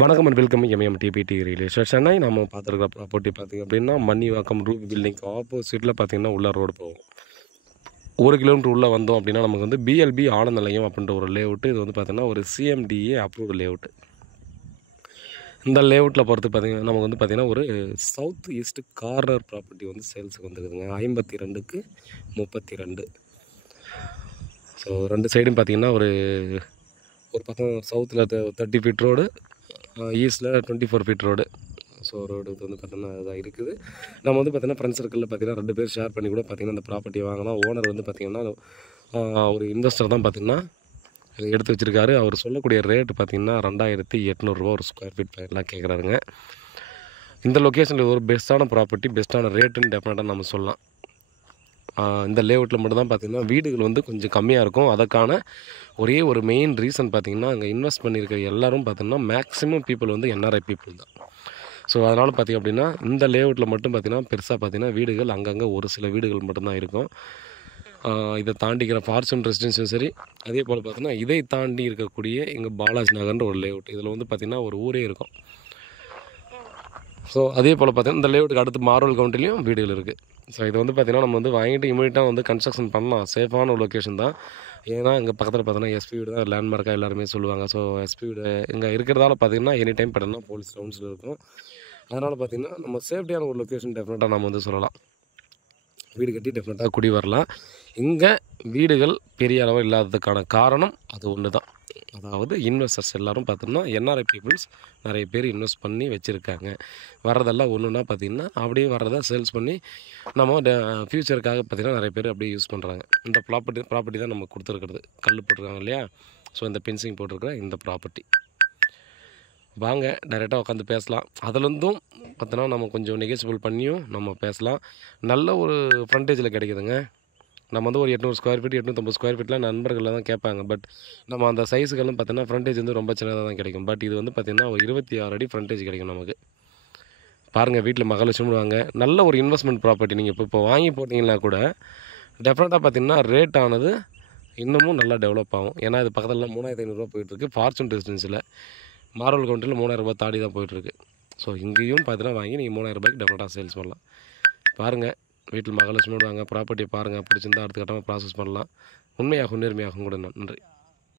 வணக்கம் and welcome MMTPT real estate Chennai. நம்ம பார்த்துருக்க ப்ராப்பர்ட்டி பார்த்திங்க அப்படின்னா மணிவாக்கம் ரூபி பில்டிங் ஆப்போசிட்டில் பார்த்திங்கன்னா உள்ள ரோடு போகும். 1 கிலோமீட்டர் உள்ளே வந்தோம் அப்படின்னா நமக்கு வந்து பிஎல்பி ஆனந்த நிலையம் அப்படின்ற ஒரு லேஅவுட்டு. இது வந்து பார்த்திங்கன்னா ஒரு சிஎம்டிஏ அப்ரூவ்டு லேஅவுட்டு. இந்த லேஅவுட்டில் பொறுத்து பார்த்திங்கன்னா நமக்கு வந்து பார்த்திங்கன்னா ஒரு சவுத் ஈஸ்ட் கார்னர் ப்ராப்பர்ட்டி வந்து சேல்ஸுக்கு வந்துருக்குதுங்க. 52க்கு 32. ஸோ 2 சைடும் பார்த்திங்கன்னா ஒரு பக்கம் சவுத்தில் 30 ஃபீட் ரோடு, ஈஸ்டில் 24 ஃபீட் ரோடு. ஸோ ரோடு வந்து பார்த்தோன்னா அதுதான் இருக்குது. நம்ம வந்து பார்த்தீங்கன்னா ஃப்ரெண்ட்ஸ் சர்க்கிளில் பார்த்தீங்கன்னா 2 பேர் ஷேர் பண்ணி கூட பார்த்திங்கன்னா அந்த ப்ராப்பர்ட்டியை வாங்கலாம். ஓனர் வந்து பார்த்திங்கன்னா ஒரு இன்வெஸ்டர் தான் பார்த்திங்கன்னா எடுத்து வச்சுருக்காரு. அவர் சொல்லக்கூடிய ரேட்டு பார்த்திங்கன்னா 2800 ரூபா ஒரு ஸ்கொயர் ஃபீட் எல்லாம் கேட்குறாருங்க. இந்த லொக்கேஷனில் ஒரு பெஸ்ட்டான ப்ராப்பர்ட்டி, பெஸ்ட்டான ரேட்டுன்னு டெஃபினட்டாக நம்ம சொல்லலாம். இந்த லேஅவுட்டில் மட்டும்தான் பார்த்திங்கன்னா வீடுகள் வந்து கொஞ்சம் கம்மியாக இருக்கும். அதற்கான ஒரே ஒரு மெயின் ரீசன் பார்த்திங்கன்னா அங்கே இன்வெஸ்ட் பண்ணியிருக்க எல்லோரும் பார்த்திங்கன்னா மேக்ஸிமம் பீப்புள் வந்து என்ஆர்ஐ பீப்புள் தான். ஸோ அதனால் பார்த்திங்க அப்படின்னா இந்த லேஅவுட்டில் மட்டும் பார்த்திங்கன்னா பெருசாக பார்த்திங்கன்னா வீடுகள் அங்கங்கே ஒரு சில வீடுகள் மட்டும்தான் இருக்கும். இதை தாண்டிக்கிற ஃபார்ச்சூன் ரெசிடென்சியும் சரி, அதே போல் பார்த்திங்கன்னா இதை தாண்டி இருக்கக்கூடிய எங்கள் பாலாஜி நகர்ன்ற ஒரு லேஅவுட். இதில் வந்து பார்த்திங்கன்னா ஒரு ஊரே இருக்கும். ஸோ அதே போல் பார்த்திங்கன்னா இந்த லேஅவுட்டுக்கு அடுத்து மார்வல் கவுண்டிலையும் வீடுகள் இருக்குது. ஸோ இது வந்து பார்த்திங்கன்னா நம்ம வந்து வாங்கிட்டு இமீடியட்டாக வந்து கன்ஸ்ட்ரக்ஷன் பண்ணலாம். சேஃபான ஒரு லொக்கேஷன் தான். ஏன்னா இங்கே பக்கத்தில் பார்த்தோன்னா எஸ்பி வீடு தான் லேண்ட்மார்க்காக எல்லாருமே சொல்லுவாங்க. ஸோ எஸ்பி வீடு இங்கே இருக்கிறதால பார்த்திங்கன்னா எனி டைம் பார்த்தோன்னா போலீஸ் ரவுண்ட்ஸில் இருக்கும். அதனால் பார்த்திங்கன்னா நம்ம சேஃப்டியான ஒரு லொக்கேஷன் டெஃபினட்டாக நம்ம வந்து சொல்லலாம். வீடு கட்டி டெஃபினட்டாக குடி வரலாம். இங்கே வீடுகள் பெரிய அளவு இல்லாததுக்கான காரணம் அது ஒன்று தான். அதாவது இன்வெஸ்டர்ஸ் எல்லோரும் பார்த்தோம்னா என்ஆர்ஐ பீப்புள்ஸ் நிறைய பேர் இன்வெஸ்ட் பண்ணி வச்சுருக்காங்க. வர்றதெல்லாம் ஒன்றுனா பார்த்திங்கன்னா அப்படியே வர்றதை சேல்ஸ் பண்ணி நம்ம ஃப்யூச்சருக்காக பார்த்திங்கன்னா நிறைய பேர் அப்படியே யூஸ் பண்ணுறாங்க. இந்த ப்ராப்பர்ட்டி தான் நம்ம கொடுத்துருக்குறது. கல் போட்டிருக்காங்க இல்லையா? ஸோ இந்த பென்சிங் போட்டிருக்கிற இந்த ப்ராப்பர்ட்டி வாங்க டைரெக்டாக உட்காந்து பேசலாம். அதுலேருந்தும் பார்த்தோன்னா நம்ம கொஞ்சம் நெகோசியபிள் பண்ணியும் நம்ம பேசலாம். நல்ல ஒரு ஃப்ரண்டேஜில் கிடைக்குதுங்க. நம்ம வந்து ஒரு 800 ஸ்கொயர் ஃபீட் 850 ஸ்கொயர் ஃபீட்லாம் நண்பர்களில் தான் கேட்பாங்க. பட் நம்ம அந்த சைஸுக்கெல்லாம் பார்த்தோன்னா ஃப்ரண்டேஜ் வந்து ரொம்ப சின்னதாக தான் கிடைக்கும். பட் இது வந்து பார்த்திங்கன்னா ஒரு 26 அடி ஃப்ரண்டேஜ் கிடைக்கும் நமக்கு. பாருங்கள், வீட்டில் மகாலட்சுமி வாங்க. நல்ல ஒரு இன்வெஸ்ட்மெண்ட் ப்ராப்பர்ட்டி. நீங்கள் இப்போ வாங்கி போட்டிங்கன்னா கூட டெஃபினட்டாக பார்த்திங்கன்னா ரேட் ஆனது இன்னமும் நல்லா டெவலப் ஆகும். ஏன்னா இது பக்கத்துலலாம் 3500 ரூபா போயிட்டுருக்கு. ஃபார்ச்சூன் ரெசிடென்சியில் மார்வல் கவுண்டரில் 3000 ரூபா தாண்டி தான் போயிட்டுருக்கு. ஸோ இங்கேயும் பார்த்தீங்கன்னா வாங்கி நீங்கள் 3000 ரூபாய்க்கு டெஃபினட்டாக சேல்ஸ் பண்ணலாம். பாருங்கள், வீட்டில் மகாலட்சுமியோடு வாங்க. ப்ராப்பர்ட்டியை பாருங்கள், பிடிச்சிருந்தா அடுத்த கட்டமாக ப்ராசஸ் பண்ணலாம். உண்மையாகும் நேர்மையாகும் கூட. நன்றி.